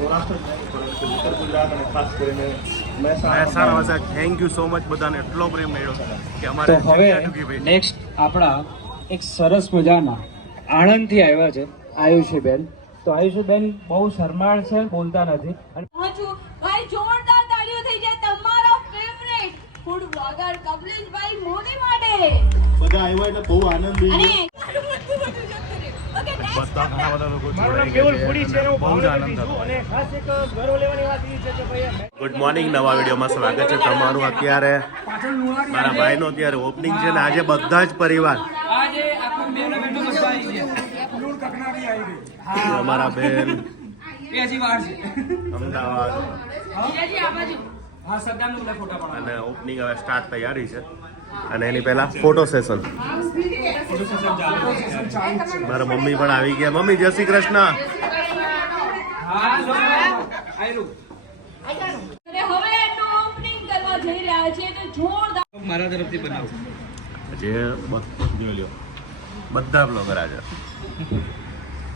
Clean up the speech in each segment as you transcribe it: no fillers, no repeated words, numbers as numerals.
સૌરાષ્ટ્ર જ નહીં પરંતુ ઉત્તર ગુજરાત અને ખાસ કરીને Mehsana thank you so much બધાને એટલો પ્રેમ મળ્યો કે અમારે તો હવે નેક્સ્ટ આપણા એક સરસ મજાના આણંદથી આવ્યા છે આયુષીબેન. તો આયુષીબેન બહુ શરમાળ છે, બોલતા નથી. ભાઈ જોરદાર તાળીઓ થઈ જાય તમારા ફેવરેટ ફૂડ બ્લોગર કમલેશભાઈ મોદી માટે. બધા આવ્યા એટલે બહુ આનંદ થઈ ગયો. ગુડ મોર્નિંગ, નવા વિડીયોમાં સ્વાગત છે તમારું. અત્યારે મારા ભાઈનો અત્યારે ઓપનિંગ છે ને આજે બધા જ પરિવાર અમારા બેન અમદાવાદ અને ઓપનિંગ હવે સ્ટાર્ટ તૈયારી છે અને એની પહેલા ફોટો સેશન. મારા મમ્મી પણ આવી ગયા. મમ્મી જય શ્રી કૃષ્ણ. અને હવે એનું ઓપનિંગ કરવા જઈ રહ્યા છે તો જોરદાર મારા તરફથી બનાવો. જે જોઈ લ્યો બધા બ્લોગર આજે.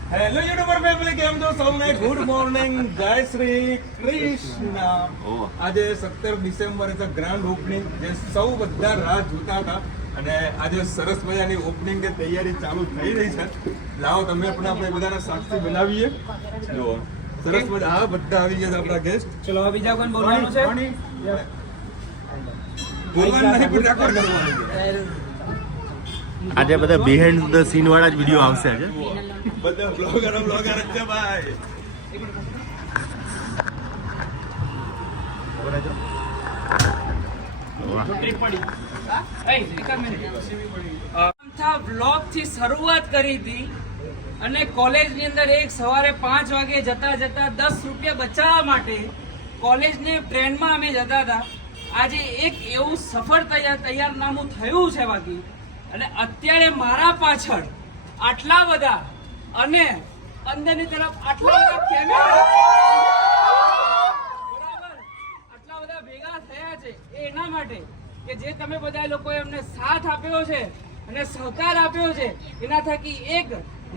હેલો યુટ્યુબર ફેમિલી, કેમ છો સૌને? ગુડ મોર્નિંગ, જય શ્રી કૃષ્ણ. આજે 17 ડિસેમ્બર છે ગ્રાન્ડ ઓપનિંગ, જે સૌ બધા રાહ જોતા હતા અને આજે સરસ મજાની ઓપનિંગ ની તૈયારી ચાલુ થઈ રહી છે. લાવો તમે પણ આપણે બધાના સાક્ષી બનાવીએ. જો સરસ મજા, હા બધા આવી ગયા છે આપણા ગેસ્ટ. ચલો હવે બીજા કોણ બોલવાનું છે? બોલવાનું નહીં, પણ રેકોર્ડ કરવાનું છે. આજે બધા બિહાઇન્ડ ધ સીન વાળા જ વિડીયો આવશે આજે. બધા બ્લોગર જ છે ભાઈ. વ્લોગ થી શરૂઆત કરી હતી અને કોલેજ ની અંદર એક સવારે 5 વાગે જતા 10 રૂપિયા બચાવવા માટે કોલેજની ટ્રેનમાં અમે જતા હતા. આજે એક એવું સફળ તૈયારનામું થયું છે બાકી. અને અત્યારે મારા પાછળ આટલા બધા અને અંદરની તરફ આટલા બધા કેમેરા બરાબર આટલા બધા ભેગા થયા છે એના માટે કે જે તમે બધા લોકોએ અમને સાથ આપ્યો છે અને સહકાર આપ્યો છે. એના થકી એક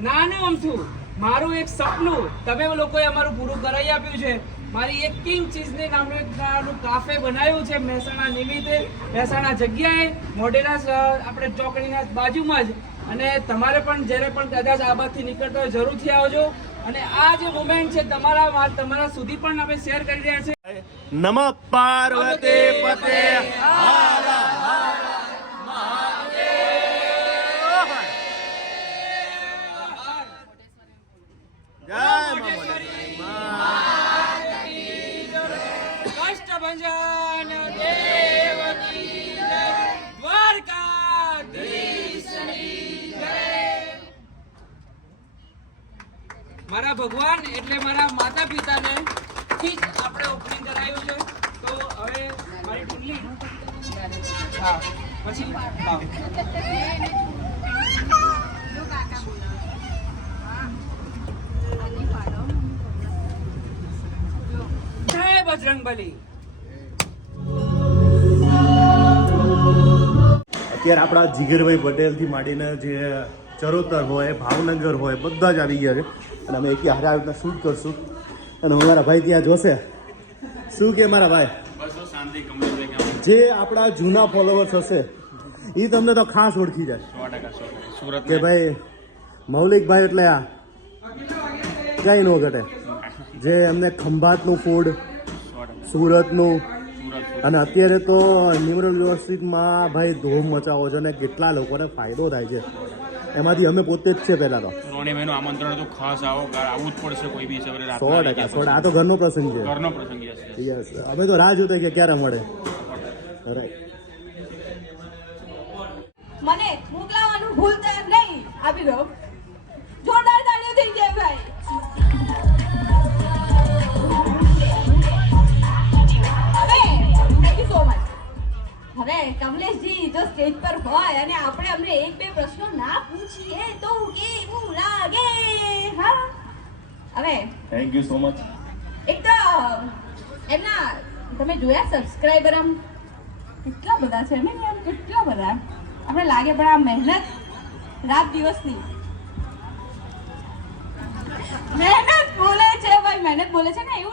નાનું અમથું મારું એક સપનું તમે લોકોએ અમારું પૂરું કરાવી આપ્યું છે. મારી એક કિંગ ચીઝની નામનું એક નાનું કાફે બનાવ્યું છે મહેસાણા નિમિત્તે, મહેસાણા જગ્યાએ, મોઢેરા આપણે ચોકડીના બાજુમાં જ. અને તમારે પણ જ્યારે પણ કદાચ આ બાજુથી નીકળતા હોય જરૂરથી આવજો. અને આ જે મોમેન્ટ છે તમારા સુધી પણ અમે શેર કરી રહ્યા છે. નમઃ પાર્વતી પતે. કષ્ટભંજન દેવકી જય, દ્વારકાધીશની જય. મારા ભગવાન એટલે મારા માતા પિતાને થી જ આપણે ઓપનિંગ કરાયું છે. તો હવે મારી ટુલ્લી હા પછી હા જય બજરંગબલી. અત્યારે આપણા જીગરભાઈ પટેલથી માંડીને જે ચરોતર હોય, ભાવનગર હોય, બધા જ આવી ગયા છે અને અમે એક હારે આવી રીતના શૂટ કરશું. અને મારા ભાઈ ત્યાં જોશે શું કે મારા ભાઈ જે આપણા જૂના ફોલોવર્સ હશે એ તમને તો ખાસ ઓળખી જાય કે ભાઈ મૌલિકભાઈ એટલે આ કંઈ ન ઘટે. જે એમને ખંભાતનું ફૂડ, સુરતનું, અને અત્યારે તો ન્યુમરલ વ્યવસ્થિતમાં ભાઈ ધૂમ મચાવો છે અને કેટલા લોકોને ફાયદો થાય છે. એમાંથી અમે પોતે જ છે પહેલા તો. આમંત્રણ તો ખાસ આવવું જ પડશે કોઈ બી 100%. આ તો ઘરનો પ્રસંગ છે. ઘરનો પ્રસંગ યસ. અમે તો રાહ જોતા કે ક્યારે મળે. રાઈટ. મને મોકલાવાનું ભૂલતા નહીં. આપી દો જોરદાર તાળીઓ થઈ જાય ભાઈ. હવે કમલેશજી જો સ્ટેજ પર હોય અને આપણે અમને 1-2 પ્રશ્નો ના પૂછીએ તો કેવું લાગે? હા હવે થેન્ક યુ સો મચ. એક તો એમના તમે જોયા સબસ્ક્રાઇબર આમ કેટલા બધા છે ને યાર, કેટલા બધા. આપણે લાગે પણ આ મહેનત રાત દિવસની મહેનત બોલે છે ભાઈ, મહેનત બોલે છે ને એવું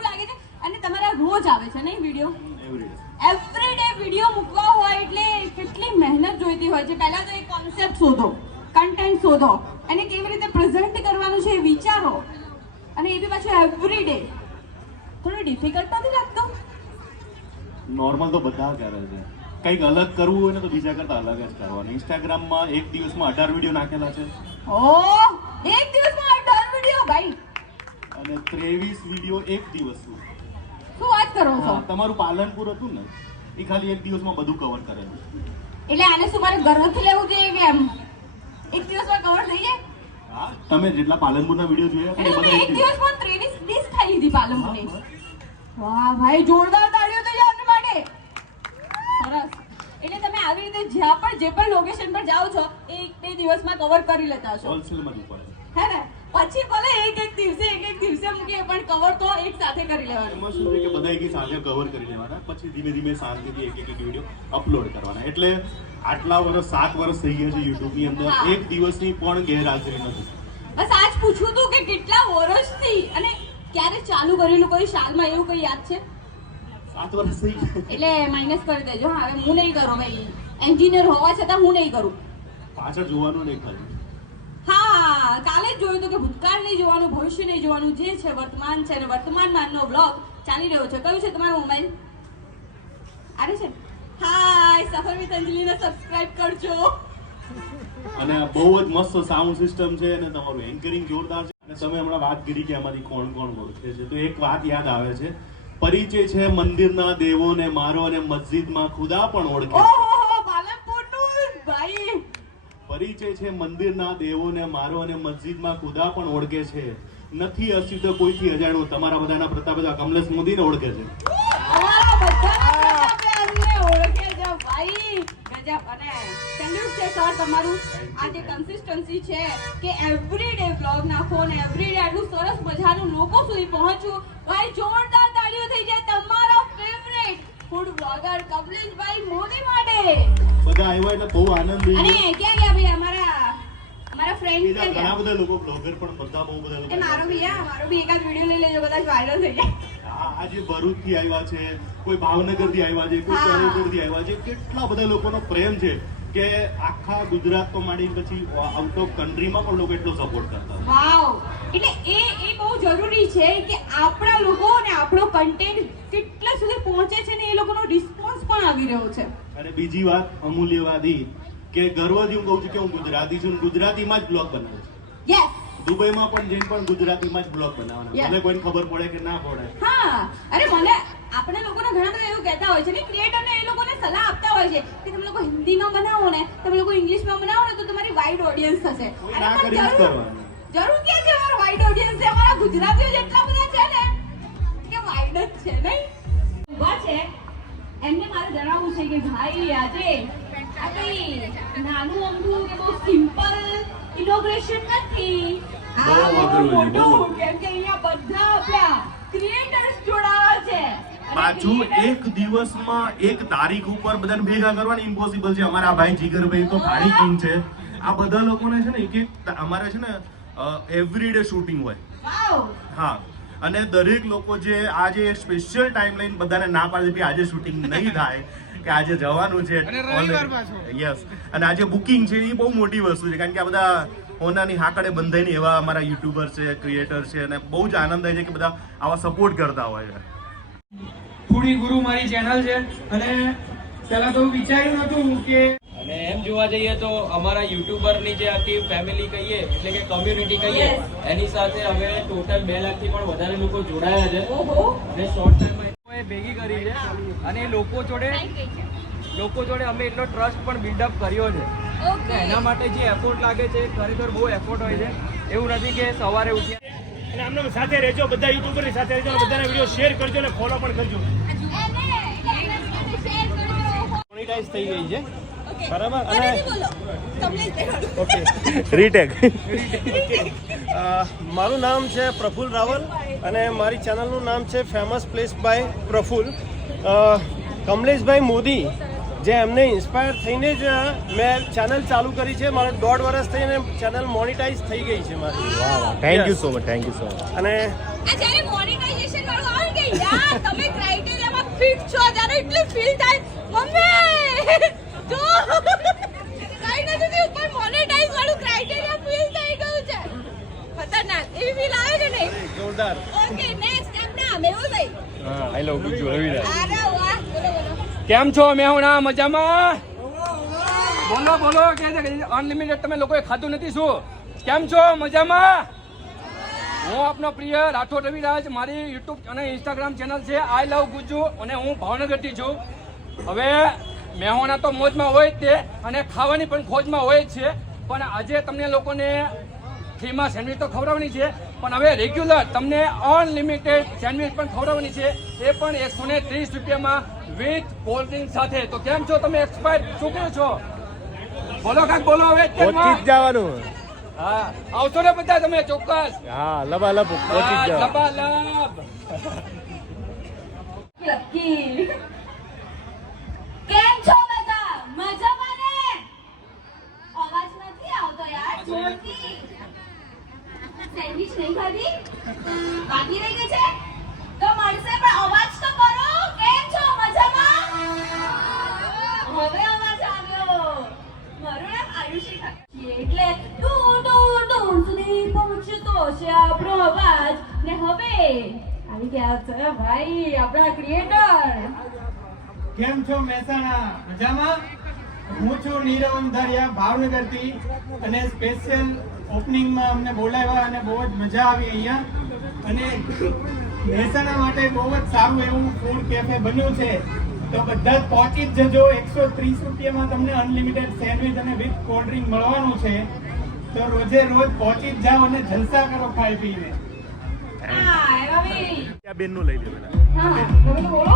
વિડીયો એવરીડે એવરીડે વિડીયો મૂકવા હોય એટલે કેટલી મહેનત જોઈતી હોય છે. પહેલા તો એક કોન્સેપ્ટ શોધો, કન્ટેન્ટ શોધો અને કેવી રીતે પ્રેઝન્ટ કરવાનું છે એ વિચારો, અને એ બી પાછું એવરીડે. થોડું ડિફિકલ્ટ નથી લાગતું? નોર્મલ તો બધા કરે છે. કંઈક અલગ કરવું હોય ને તો બીજા કરતા અલગ જ કરવાનું. ઇન્સ્ટાગ્રામમાં એક દિવસમાં 18 વિડીયો નાખેલા છે ઓહ, એક દિવસમાં 18 વિડીયો ભાઈ, અને 23 વિડીયો એક દિવસનું. શું વાત કરો છો? હા, તમારું પાલનપુર હતું ને, એ ખાલી એક દિવસમાં બધું કવર કરેલું. એટલે આને શું મારે ગર્વથી લેવું જોઈએ કે એમ એક દિવસમાં કવર થઈ જાય? હા, તમે જેટલા પાલનપુરના વિડીયો જોયા હતા, એટલે એ તમે બધા એક દિવસમાં 23 ડીશ ખાઈ લીધી પાલનપુરની. વાહ ભાઈ, જોરદાર તાળીઓ તો આપને માટે. સરસ. એટલે તમે આવી રીતે જ્યાં પણ જે પણ લોકેશન પર જાઓ છો એ એક બે દિવસમાં કવર કરી લેતા છો, હોલસેલમાં જ પડે. હે ને? પછી ભલે એક દિવસે મૂકીએ પણ કવર તો એક સાથે કરી લેવાનું. એમાં શું છે કે બધા એકી સાથે કવર કરી લેવાના, પછી ધીમે ધીમે શાંતિથી એક વિડીયો અપલોડ કરવાના. એટલે આટલા વર્ષ 7 વર્ષ થઈ ગયા છે યુટ્યુબની અંદર, હા. એક દિવસની પણ ગેરહાજરી નથી. બસ આજ પૂછવું હતું કે કેટલા વર્ષથી અને ક્યારે ચાલુ કરેલું, કોઈ સાલમાં એવું કઈ યાદ છે? 7 વર્ષ થઈ ગયા. એટલે માઇનસ કરી દેજો. હા, હવે હું નહીં કરું ભાઈ, એન્જિનિયર હોવા છતાં હું નહીં કરું. પાછળ જોવાનું નહીં ખાલી. હા, કાલે જ જોયું હતું કે ભૂતકાળ નહીં જોવાનું, ભવિષ્ય નહીં જોવાનું, જે છે વર્તમાન છે, અને વર્તમાનમાંનો બ્લોગ ચાલી રહ્યો છે. કયું છે તમારો મોબાઈલ? આવે છે? હાય, સફર વિથ અંજલિને સબસ્ક્રાઇબ કરજો. અને આ બહુ જ મસ્ત સાઉન્ડ સિસ્ટમ છે અને તમારું એન્કરિંગ જોરદાર છે. અને તમે હમણાં વાત કરી કે આમાંથી કોણ કોણ ઓળખે છે, તો એક વાત યાદ આવે છે. પરિચય છે મંદિરના દેવોને મારો, અને મસ્જિદમાં ખુદા પણ ઓળખે છે. ઓહો, પાલનપુરનું ભાઈ. પરિચય છે મંદિરના દેવોને મારો, અને મસ્જિદમાં ખુદા પણ ઓળખે છે. નથી અસ્તિત્વ કોઈથી અજાણ્યું, તમારા બધાના પ્રતાપ કમલેશ મોદીને ઓળખે છે. આ બધાના પ્રતાપે અમને ઓળખે છે ભાઈ. ગજબ. અને સેલ્યુટ છે સર તમારું. આ જે કન્સિસ્ટન્સી છે કે એવરીડે વ્લોગ નાખો અને એવરીડે આટલું સરસ મજાનું લોકો સુધી પહોંચવું, ભાઈ જોરદાર તાળીઓ થઈ જાય તમારા ફેવરેટ ફૂડ બ્લોગર કમલેશભાઈ મોદી માટે. બધા આવ્યા એટલે બહુ આનંદ થઈ અને ગયો. ક્યાં ગયા ભાઈ અમારા ફ્રેન્ડ? બીજા ઘણા બધા લોકો બ્લોગર પણ બધા બહુ બધા લોકો. એ મારો બી એકાદ વિડીયો લઈ લેજો, બધા વાયરલ થઈ જાય. આજે ભરૂચ થી આવ્યા છે, કોઈ ભાવનગર થી આવ્યા છે, કોઈ હા. ચરોતર થી આવ્યા છે. કેટલા બધા લોકોનો પ્રેમ છે કે આખા ગુજરાત તો માંડી પછી આઉટ ઓફ કન્ટ્રીમાં પણ લોકો એટલો સપોર્ટ કરતા હોય. વાવ. એટલે એ બહુ જરૂરી છે કે આપણા લોકો અને આપણો કન્ટેન્ટ કેટલા સુધી પહોંચે છે ને એ લોકોનો રિસ્પોન્સ પણ આવી રહ્યો છે. અને બીજી વાત અમૂલ્ય વાત ઈ કે ગર્વથી હું કહું છું કે હું ગુજરાતી છું, ગુજરાતીમાં જ બ્લોગ બનાવું છું. યસ. દુબઈમાં પણ જઈને પણ ગુજરાતીમાં જ બ્લોગ બનાવવાના, Yes. ભલે કોઈને ખબર પડે કે ના પડે. હા, અરે મને આપણે લોકોને ઘણા બધા એવું કહેતા હોય છે ને, ક્રિએટરને એ લોકોને સલાહ આપતા હોય છે કે તમે લોકો હિન્દીમાં બનાવો ને, તમે લોકો ઇંગ્લિશમાં બનાવો ને તો તમારી વાઇડ ઓડિયન્સ થશે. કોઈ અરે ના પણ કરી જ જરૂર કરવાનું. જરૂર ક્યાં છે અમારા વાઇડ ઓડિયન્સ છે? અમારા ગુજરાતીઓ જેટલા બધા છે ને કે વાઇડ જ છે નહીં. ઉભા છે એમને મારે જણાવવું છે કે ભાઈ આજે આ કઈ નાનું અમથું કે બહુ સિમ્પલ ઇનોગ્રેશન નથી. આ બહુ બહુ અઘરું છે, મોટું, બહુ. કેમ કે અહીંયા બધા આપણા ક્રિએટર્સ જોડાવા છે. અને પાછું creators- એક દિવસમાં એક તારીખ ઉપર બધાને ભેગા કરવાની ઇમ્પોસિબલ છે. અમારા આ ભાઈ જીગરભાઈ તો થાળી કિંગ છે. આ બધા લોકોને છે ને એક અમારે છે ને એવરીડે શૂટિંગ હોય. વાવ. હા, અને દરેક લોકો જે આજે સ્પેશિયલ ટાઈમ લઈને બધાને ના પાડે છે કે આજે શૂટિંગ નહીં થાય, કે આજે જવાનું છે યસ, અને આજે બુકિંગ છે એ બહુ મોટી વસ્તુ છે. કારણ કે આ બધા હોનાની હાકડે બંધાઈને એવા અમારા યુટ્યુબર છે, ક્રિએટર છે, અને બહુ જ આનંદ થાય છે કે બધા આવા સપોર્ટ કરતા હોય છે. ફૂડી ગુરુ મારી ચેનલ છે અને પહેલા તો વિચાર્યું નતું કે અને એમ જોવા જઈએ તો અમારા યુટ્યુબરની જે આખી ફેમિલી કહીએ એટલે કે કમ્યુનિટી કહીએ Yes. એની સાથે હવે ટોટલ 2 લાખથી પણ વધારે લોકો જોડાયા છે ઓહો. અને શોર્ટ ટાઈમમાં એ ભેગી કરી છે અને એ લોકો જોડે અમે એટલો ટ્રસ્ટ પણ બિલ્ડઅપ કર્યો છે. ઓકે. અને એના માટે જે એફોર્ટ લાગે છે એ ખરેખર બહુ એફોર્ટ હોય છે. એવું નથી કે સવારે ઉઠ્યા અને આમને સાથે રહેજો, બધા યુટ્યુબરની સાથે રહેજો, અને બધાના વિડીયો શેર કરજો અને ફોલો પણ કરજો. મોનેટાઈઝ થઈ ગઈ છે બરાબર. અને ઓકે, રીટેક. મારું નામ છે પ્રફુલ રાવલ અને મારી ચેનલનું નામ છે ફેમસ પ્લેસ બાય પ્રફુલ. કમલેશભાઈ મોદી જે એમને ઇન્સ્પાયર થઈને જ મેં ચેનલ ચાલુ કરી છે. મારો 1.5 વર્ષ થઈને ચેનલ મોનિટાઈઝ થઈ ગઈ છે મારી. Thank you Yes. So much, thank you so much. અને આ જ્યારે મોનેટાઇઝેશન વાળું આવે કે યાર તમે ક્રાઇટેરિયામાં ફિટ 5,000 એટલી ફીલ થાય મમ્મી જો કઈ નથી ઉપર મોનેટાઇઝ વાળું ક્રાઇટેરિયા ફીલ થઈ ગયું છે ખતરનાક એવી ફીલ આવે છે ને જોરદાર. ઓકે નેક્સ્ટ એમના મેહુલ ભાઈ હા આઈ લવ ગુજ્જુ રવિરાજ. અરે વાહ બોલો કેમ છો મેહુણા મજામાં? બોલો બોલો કે અનલિમિટેડ તમે લોકોએ ખાધું નથી શું? કેમ છો મજામાં? હું આપનો પ્રિય રાઠોડ રવિરાજ. મારી યુટ્યુબ અને ઇન્સ્ટાગ્રામ ચેનલ છે આઈ લવ ગુજ્જુ અને હું ભાવનગરથી છું. હવે મેહોણા તો મોજમાં હોય જ તે અને ખાવાની પણ ખોજમાં હોય જ છે, પણ આજે તમને લોકોને ફ્રીમાં સેન્ડવિચ તો ખવડાવવાની છે, પણ હવે રેગ્યુલર તમને અનલિમિટેડ સેન્ડવિચ પણ ખવડાવવાની છે, એ પણ 130 રૂપિયામાં વિથ કોલ્ડ ડ્રિંક સાથે. તો કેમ છો તમે એક્સપાયર શું કહો છો? બોલો કાંક બોલો હવે પહોંચી જ જવાનું. હા આવશો ને બધા તમે ચોક્કસ. હા લબાલબ પહોંચી જ જવાનું. લબાલબ. લકી કેમ છો બધા મજામાં ને અવાજ નથી આવતો યાર જોરથી સેન્ડવિચ નહીં ખાધી બાકી રહી ગઈ છે તો મળશે પણ અવાજ તો કરો કેમ છો મજામાં હવે અવાજ આવ્યો મારું નામ આયુષી ઠાકર એટલે દૂર દૂર દૂર સુધી પહોંચતો છે આપણો અવાજ ને હવે આવી ગયા છે ભાઈ આપણા ક્રિએટર કેમ છો મહેસાણા મજામાં? હું છું નીરવ અંધારિયા ભાવનગરથી અને સ્પેશિયલ ઓપનિંગમાં અમને બોલાવ્યા અને બહુ જ મજા આવી અહીંયા અને મહેસાણા માટે બહુ જ સારું એવું ફૂડ કેફે બન્યું છે તો બધા જ પહોંચી જ જજો. 130 રૂપિયામાં તમને અનલિમિટેડ સેન્ડવિચ અને વિથ કોલ્ડ ડ્રિંક મળવાનું છે તો રોજે રોજ પહોંચી જ જાઓ અને જલસા કરો ખાઈ પીને. હા એવા બી ત્યાં બેનનું લઈ લે બેટા. હા બોલો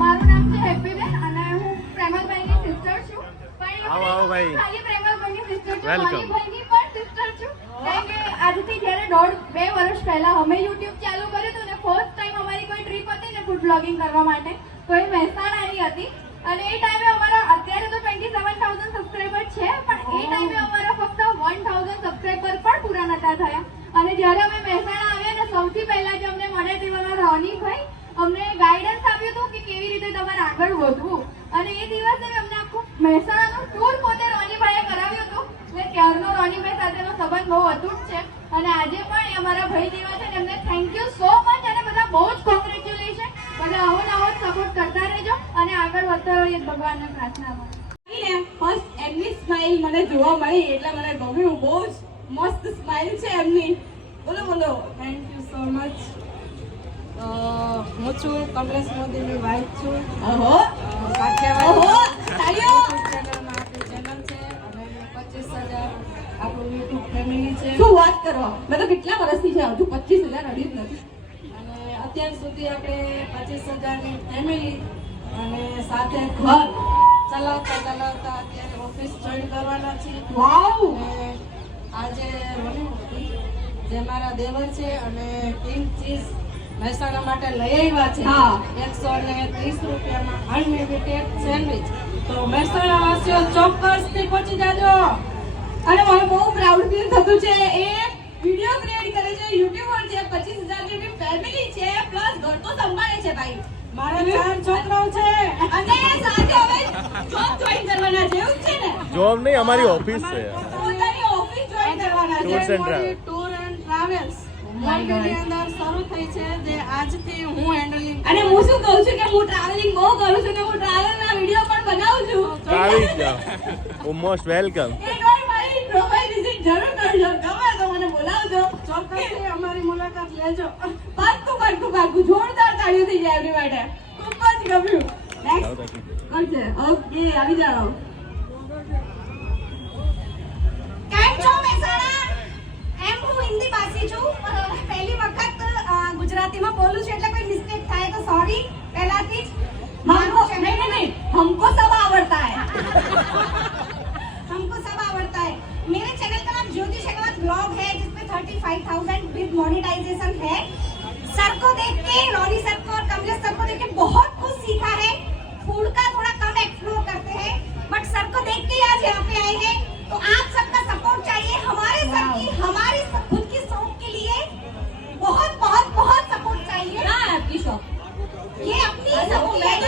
મારું નામ છે હેપીબેન અને હું પ્રેમલભાઈની સિસ્ટર છું. પણ આવો, આવો ભાઈ. ખાલી પ્રેમલભાઈની સિસ્ટર છું, Welcome. મનીભાઈની પણ સિસ્ટર છું. કારણ કે આજથી જ્યારે 1.5-2 વર્ષ પહેલા અમે YouTube ચાલુ કર્યું હતું ને ફર્સ્ટ ટાઈમ અમારી કોઈ ટ્રીપ હતી ને ફૂડ બ્લોગિંગ કરવા માટે તો એ મહેસાણાની હતી અને એ ટાઈમે અમારા અત્યારે તો 27,000 સબસ્ક્રાઇબર છે પણ એ ટાઈમે અમારા ફક્ત 1,000 સબસ્ક્રાઇબર પણ પૂરા નતા થયા અને જ્યારે અમે મહેસાણા આવ્યા ને સૌથી પહેલા જે અમને મળ્યા તે મારા રોનીભાઈ અમને ગાઈડન્સ આપ્યું હતું કે કેવી રીતે તમારે આગળ વધવું અને એ દિવસે અમને આખું મહેસાણાનું ટૂર પોતે રોનીભાઈએ કરાવ્યું હતું એટલે ત્યારનો રોનીભાઈ સાથેનો સંબંધ બહુ અતૂટ છે અને આજે પણ એ અમારા ભાઈ જેવા છે એમને થેન્ક યુ સો મચ અને બધા બહુ જ કોંગ્રેચ્યુલેશન. બધા આવો ને આવો સપોર્ટ કરતા રહેજો અને આગળ વધતા રહીએ ભગવાનના પ્રાર્થનામાં. ફર્સ્ટ એમની સ્માઈલ મને જોવા મળી એટલે મને ગમ્યું બહુ જ મસ્ત સ્માઈલ છે એમની. બોલો બોલો. Thank you so much. હું છું કમલેશ મોદીની વાઇફ છું. ઓહો કાઠિયાવાડ ઓહો તાળીઓ. ચેનલમાં આપણી ચેનલ છે અને 25,000 આપણું યુટ્યુબ ફેમિલી છે શું વાત કરો મેં તો કેટલા વર્ષથી છે હજુ 25,000 અડી જ નથી અને અત્યાર સુધી આપણે 25,000ની ફેમિલી અને સાથે ઘર ચલાવતા ચલાવતા અત્યારે ઓફિસ જોઈન કરવાના છીએ. વાવ અને આજે રોની જે મારા દેવર છે અને કિંગ ચીઝ મહેસાણા માટે લઈ આવ્યા છે. હા. 130 રૂપિયામાં અનલિમિટેડ સેન્ડવિચ. તો મહેસાણા વાસીઓ ચોક્કસથી પહોંચી જાજો. અને મને બહુ પ્રાઉડ ફીલ થતું છે એ વિડિયો ક્રિએટ કરે છે યુટ્યુબર છે 25,000 ની ફેમિલી છે પ્લસ ઘર તો સંભાળે છે ભાઈ મારા 4 છોકરાઓ છે અને સાથે હવે જોબ જોઈન કરવાના છે એવું છે ને જોબ નહીં અમારી ઓફિસ છે. પોતાની ઓફિસ જોઈન કરવાના છે Tours and Travels. Tour and travels મુંબઈની અંદર શરૂ થઈ છે જે આજથી હું હેન્ડલિંગ અને હું શું કહું છું કે હું ટ્રાવેલિંગ બહુ કરું છું ને હું ટ્રાવેલના વિડિયો પણ બનાવું છું આવી જ જાઓ. Most welcome. એકવાર મારી પ્રોફાઇલ વિઝિટ જરૂર કરજો ગમે તો મને બોલાવજો ચોક્કસથી અમારી મુલાકાત લેજો. પાક્કું જોરદાર તાળીઓ થઈ જાય એમની માટે ખૂબ જ ગમ્યું નેક્સ્ટ કોણ છે ઓકે આવી જાઓ કેમ છો મહેસાણા? એમ હું હિન્દી ભાષી છું પહેલી વખત ગુજરાતીમાં બોલું છું એટલે કોઈ મિસ્ટેક થાય તો સોરી પહેલાથી જ हमको नहीं हमको सब आवड़ता है हमको सब आवड़ता है मेरे चैनल का नाम ज्योति शेखावत ब्लॉग है जिसमें 35,000 विद मोनेटाइजेशन है सर को देख के रॉनी सर को और कमलेश सर को देख के बहुत कुछ सीखा है फूड का थोड़ा कम एक्सप्लोर करते हैं बट सर को देख के आज यहाँ पे आए हैं तो आप सबका सपोर्ट चाहिए हमारे सर की हमारी खुद की शौक के लिए बहुत बहुत बहुत सपोर्ट चाहिए क्या है आपकी शॉप ये अपनी सपोर्ट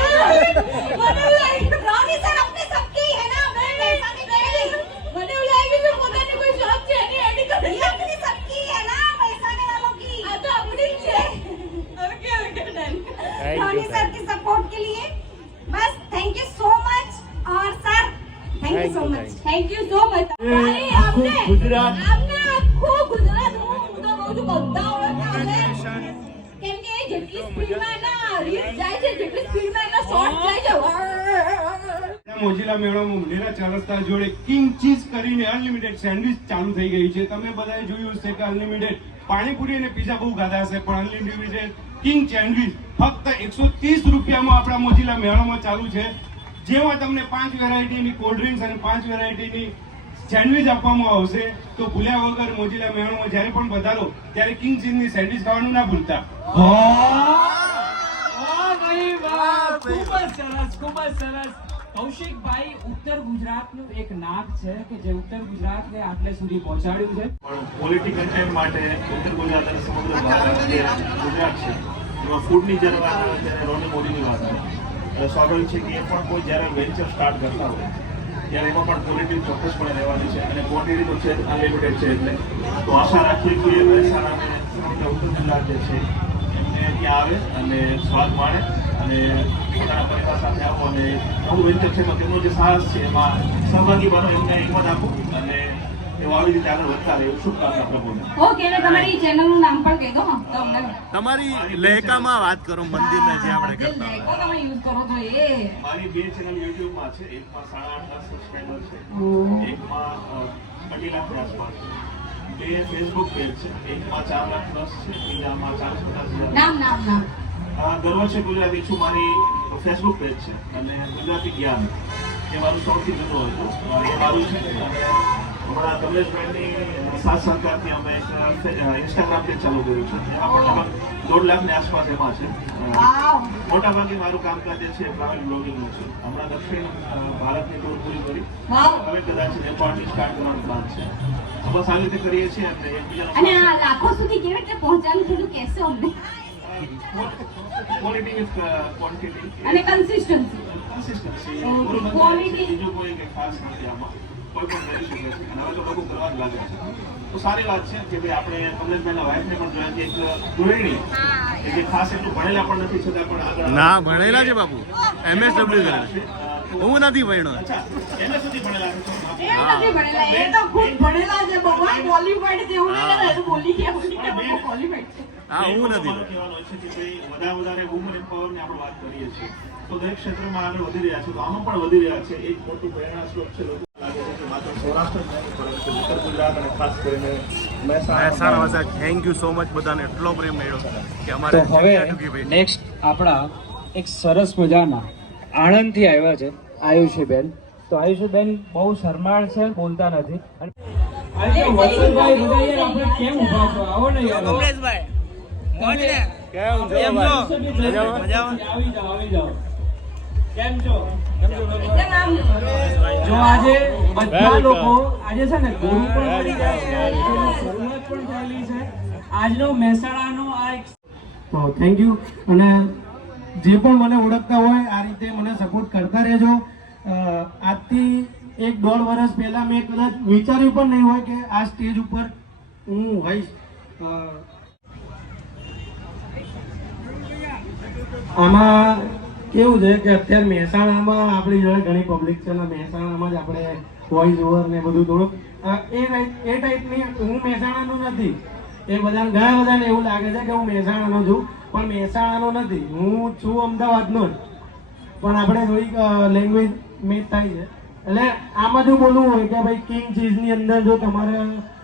लिए बस थैंक यू सो मच और sir thank you so much ભાઈ આપને આખું ગુજરાત હું તો કહું છું બધા ઓળખતા હશે કેમ કે જેટલી સ્પીડમાં એના રીલ્સ જાય છે જેટલી સ્પીડમાં એના શોર્ટ જાય છે મોજીલા મેળામાં મુંડેરા ચાર રસ્તા જોડે કિંગ ચીઝ કરીને અનલિમિટેડ સેન્ડવિચ ચાલુ થઈ ગઈ છે. તમે બધાએ જોયું હશે કે અનલિમિટેડ પાણીપુરી અને પીઝા બહુ ખાધા હશે, પણ અનલિમિટેડ કિંગ સેન્ડવિચ ફક્ત 130 રૂપિયામાં આપણા મોજીલા મેળામાં ચાલુ છે. જેમાં તમને 5 વેરાયટીની કોલ્ડ ડ્રિંક્સ અને 5 વેરાયટીની સેન્ડવિચ આપવામાં આવશે. તો ભૂલ્યા વગર મોજીલા મેળામાં જ્યારે પણ પધારો ત્યારે કિંગ ચીઝની સેન્ડવિચ ખાવાનું ના ભૂલતા. ખૂબ જ સરસ. કૌશિકભાઈ, ઉત્તર ગુજરાતનું એક નાક છે કે જે ઉત્તર ગુજરાતને આટલે સુધી પહોંચાડ્યું છે. પણ ક્વોલિટી કન્ટેન્ટ માટે ઉત્તર ગુજરાત અને સમગ્ર ભારત જે ગુજરાત છે એમાં ફૂડની જ્યારે વાત આવે ત્યારે રોની મોદીની વાત આવે. સ્વાભાવિક છે કે એ પણ કોઈ જ્યારે વેન્ચર સ્ટાર્ટ કરતા હોય ત્યારે એમાં પણ ક્વોલિટી ચોક્કસપણે રહેવાની છે અને ક્વોન્ટિટી તો છે અનલિમિટેડ છે. એટલે તો આશા રાખીએ કે મહેસાણા અને સમગ્ર ઉત્તર ગુજરાત જે છે એમને ત્યાં આવે અને સ્વાદ માણે અને પોતાના પરિવાર સાથે આવો અને નવું વેન્ચર છે તો તેમનો જે સાહસ છે એમાં સહભાગી બનો એમને હિંમત આપો અને એવો આવી રીતે આગળ વધતા રહે એવું શુભકામના પ્રભુને. ઓકે ને તમારી ચેનલનું નામ પણ કહી દો તમને તમારી લહેકામાં વાત કરો મંદિરના જે આપણે કરતા લેકો તમે યુઝ કરો છો એ મારી 2 ચેનલ યુટ્યુબમાં છે. એકમાં 8.5 લાખ સબસ્ક્રાઇબર છે, એકમાં 2.5 લાખની આસપાસ છે. 2 ફેસબુક પેજ છે, એકમાં 4 લાખ પ્લસ છે, બીજામાં 40-50 નામ દર વર્ષે ગુજરાતી છું. મારી ફેસબુક પેજ છે અને ગુજરાતી જ્ઞાન એ મારું સૌથી જૂનું હતું એ મારું છે. અને હમણાં કમલેશભાઈની સાથ સહકારથી અમે ઇન્સ્ટાગ્રામ પેજ ચાલુ કર્યું છે. એમાં પણ લગભગ 1.5 લાખની આસપાસ એમાં છે. મોટાભાગે મારું કામકાજ જે છે ટ્રાવેલ બ્લોગિંગનું છે. હમણાં દક્ષિણ ભારતની ટૂર પૂરી કરી હવે કદાચ નેપાળથી સ્ટાર્ટ કરવાનો પ્લાન છે. બસ આવી રીતે કરીએ છીએ અને અને આ લાખો સુધી કેવી રીતે પહોંચવાનું થોડું કહેશો અમને ક્વોલિટી વિથ ક્વોન્ટિટી અને કન્સિસ્ટન્સી બીજું કોઈ કંઈ ખાસ નથી આમાં. કોઈ પણ કરી શકે છે અને હવે તો લોકો કરવા જ લાગે છે. તો સારી વાત છે કે ભાઈ આપણે કમલેશભાઈના વાઇફને પણ જોયા કે એક ગૃહિણી કે જે ખાસ એટલું ભણેલા પણ નથી છતાં પણ આગળ ના ભણેલા છે બાપુ, MSW કરેલા છે. હું નથી ભણ્યો. એને સુધી ભણેલા છે. એ તો ખુદ ભણેલા છે ભગવાન ક્વોલિફાઈડ છે એવું નહીં કરે બોલી કે ક્વોલિફાઈડ છે. હા હું નથી. કહેવાનું છે કે ભાઈ વધારે વુમન એમ્પાવરની આપણે વાત કરીએ છીએ તો દરેક ક્ષેત્રમાં આગળ વધી રહ્યા છે. તો આમાં પણ વધી રહ્યા છે. એક મોટું પ્રેરણા સ્ત્રોત છે. લોકો લાગે છે કે માત્ર સૌરાષ્ટ્ર જ નહીં પરંતુ ઉત્તર ગુજરાત અને ખાસ કરીને મહેસાણા વાસા થેન્ક યુ સો મચ બધાને એટલો પ્રેમ મળ્યો કે અમારે તો હવે નેક્સ્ટ આપણા એક સરસ મજાના આણંદથી આવ્યા છે આયુષીબેન. તો આયુષીબેન બહુ શરમાળ છે, બોલતા નથી. વસંતભાઈ હૃદય આપણે કેમ ઉભા છો? આવો ને યાર કમલેશભાઈ. આવી જાઓ. કેમ છો? જો આજે બધા લોકો આજે છે ને ગુરુ પણ પડી ગયા છે, શરૂઆત પણ થયેલી છે આજનો મહેસાણાનો આ એક. તો થેન્ક યુ. અને જે પણ મને ઓળખતા હોય આ રીતે મને સપોર્ટ કરતા રહેજો. આજથી 1-1.5 વર્ષ પહેલા મેં કદાચ વિચાર્યું પણ નહીં હોય કે આ સ્ટેજ ઉપર હું હોઈશ. આમાં કેવું છે કે અત્યારે મહેસાણામાં આપણી જોડે ઘણી પબ્લિક છે ને મહેસાણામાં જ આપણે વોઇસ ઓવર ને બધું થોડુંક એ ટાઈપની હું મહેસાણાનું નથી. એ બધા ઘણા બધાને એવું લાગે છે કે હું મહેસાણાનો છું પણ મહેસાણાનો નથી. હું છું અમદાવાદનો જ. પણ આપણે થોડીક લેંગ્વેજ મેચ થાય છે. એટલે આમાં જો બોલવું હોય કે ભાઈ કિંગ ચીઝની અંદર જો તમારે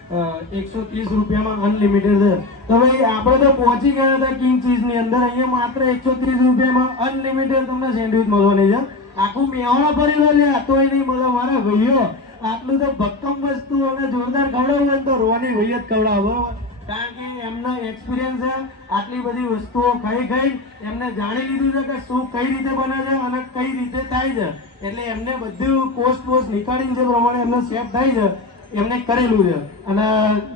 130 રૂપિયામાં અનલિમિટેડ છે તો ભાઈ આપણે તો પહોંચી ગયા હતા કિંગ ચીઝની અંદર. અહીંયા માત્ર 130 રૂપિયામાં અનલિમિટેડ તમને સેન્ડવિચ મળવાની છે. આખું મેહોણા પરિવાર લે તોય નહીં મળે મારા ભાઈઓ. આટલું તો ભક્કમ વસ્તુ અને જોરદાર ખવડાવું તો રોવાની ભાઈ જ ખવડાવો. કારણ કે એમનો એક્સપિરિયન્સ છે આટલી બધી વસ્તુઓ ખાઈ એમને જાણી લીધું છે કે શું કઈ રીતે બને છે અને કઈ રીતે થાય છે. એટલે એમને બધું પોસ્ટ નીકાળીને જે પ્રમાણે એમને સેટ થાય છે એમને કરેલું છે. અને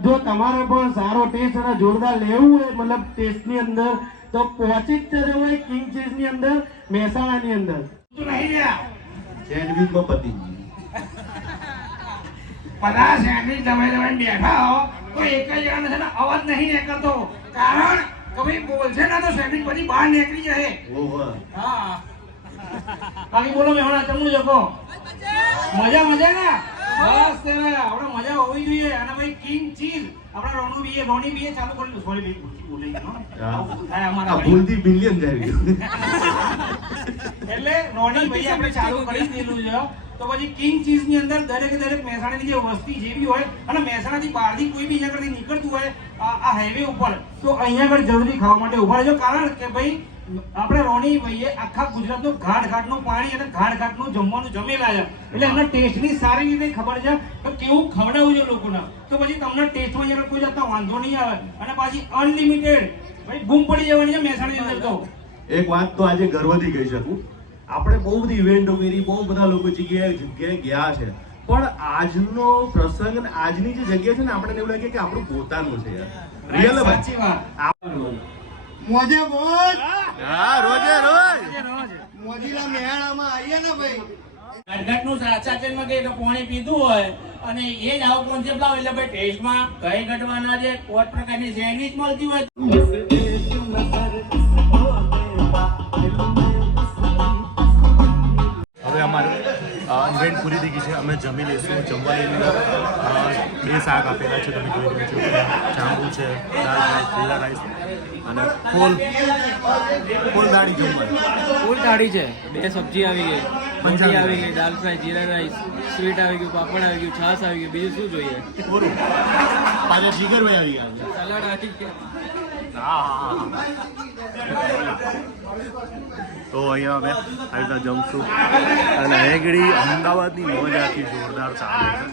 જો તમારે પણ સારો ટેસ્ટ અને જોરદાર લેવું હોય મતલબ ટેસ્ટની અંદર તો પહોંચી જ જવું હોય કિંગ ચીઝની અંદર મહેસાણાની અંદર. સેન્ડવિચમાં પતી બધા સેન્ડવિચ દબાઈ બેઠા હો તો એક જ જણાને છે ને અવાજ નહીં નીકળતો. કારણ કે ભાઈ બોલશે ને તો સેન્ડવિચ બધી બહાર નીકળી જશે. હા બાકી બોલો મેહોણા ચમનું જકો મજા મજા ને બસ તેરે આપણે મજા હોવી જોઈએ. અને ભાઈ કિંગ ચીઝ આપણા રોની બીએ ચાલુ કરી સોરી બોલી ગયો થાય અમારા ભૂલથી બિલિયન જાય એટલે રોની ભાઈ આપણે ચાલુ કરી દીધું છે. તો પછી કિંગ ચીઝ ની અંદર દરેક મહેસાણાની જે વસ્તી જે બી હોય અને મહેસાણાથી બહારથી કોઈ બી અહીંયા આગળથી નીકળતું હોય આ હાઈવે ઉપર તો અહીંયા આગળ જરૂરથી ખાવા માટે ઉભા રહેજો. કારણ કે ભાઈ આપણે રોની ભાઈએ આખા ગુજરાતનું ઘાટનું પાણી અને ઘાટનું જમવાનું જમેલા છે. એટલે એમના ટેસ્ટની સારી રીતે ખબર છે તો કેવું ખવડાવવું છે લોકોને. તો પછી તમને ટેસ્ટમાં અહીંયા કોઈ જાતનો વાંધો નહીં આવે. અને પાછી અનલિમિટેડ ભાઈ બૂમ પડી જવાની છે મહેસાણાની અંદર. તો એક વાત તો આજે ગર્વથી કહી શકું, આપણે બહુ બધી ઇવેન્ટો કરી, બહુ બધા લોકો જગ્યાએ ગયા છે, પણ આજનો પ્રસંગ અને આજની જે જગ્યા છે ને આપણે એવું લાગે કે આપણું પોતાનું છે યાર. રિયલ સાચી વાત. મોજે મોજ હા, રોજે રોજ મોજીલા મેળામાં આવીએ ને ભાઈ ઘટનું સાચેમાં કે પાણી પીધું હોય અને એ જ આવો કોન્સેપ્ટ લાવો એટલે ભાઈ ટેસ્ટમાં કઈ ઘટવાના છે કોઈ પ્રકારની સેન્ડવિચ મળતી હોય. હવે અમારે ઇવેન્ટ પૂરી થઈ ગઈ છે, અમે જમી લઈશું. જમવાની અંદર 2 શાક આપેલા છે, તમે જોઈ રહ્યા છો. જાંબુ છે, દાળ રાઈસ, જીરા રાઈસ અને ફૂલ દાળી જમવાની. ફૂલ થાળી છે. 2 સબ્જી આવી ગઈ, રોટી આવી ગઈ, દાલ ફ્રાય, જીરા રાઈસ, સ્વીટ આવી ગયું, પાપડ આવી ગયું, છાશ આવી ગયું. બીજું શું જોઈએ? પૂરું. પાછા જીગરભાઈ આવી ગયા છે. સલાડ આવી ગયા. તો અહીંયા અમે આવી રીતના જમશું અને આગળી અમદાવાદની મોજ આખી જોરદાર ચાલે છે.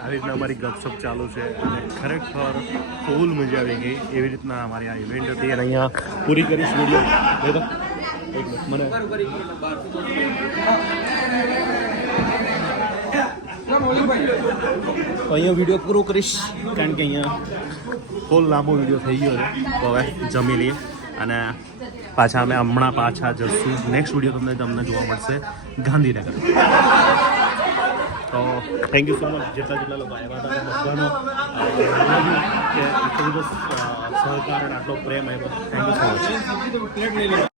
આવી રીતના અમારી ગપશપ ચાલુ છે અને ખરેખર ફૂલ મજા આવી ગઈ. એવી રીતના અમારી આ ઇવેન્ટ હતી અને અહીંયા પૂરી કરીશ વિડીયો. મને અહીંયા વિડીયો પૂરો કરીશ કારણ કે અહીંયા ફૂલ લાંબો વિડીયો થઈ ગયો છે. તો હવે જમી લઈએ અને પાછા અમે હમણાં પાછા જશું. નેક્સ્ટ વિડીયો તમને જોવા મળશે ગાંધીનગર. તો થેન્ક યુ સો મચ જેટલા લોકો આવ્યા હતા બધાનો કે આટલો બધો સહકાર અને આટલો પ્રેમ આવ્યો. Thank you so much.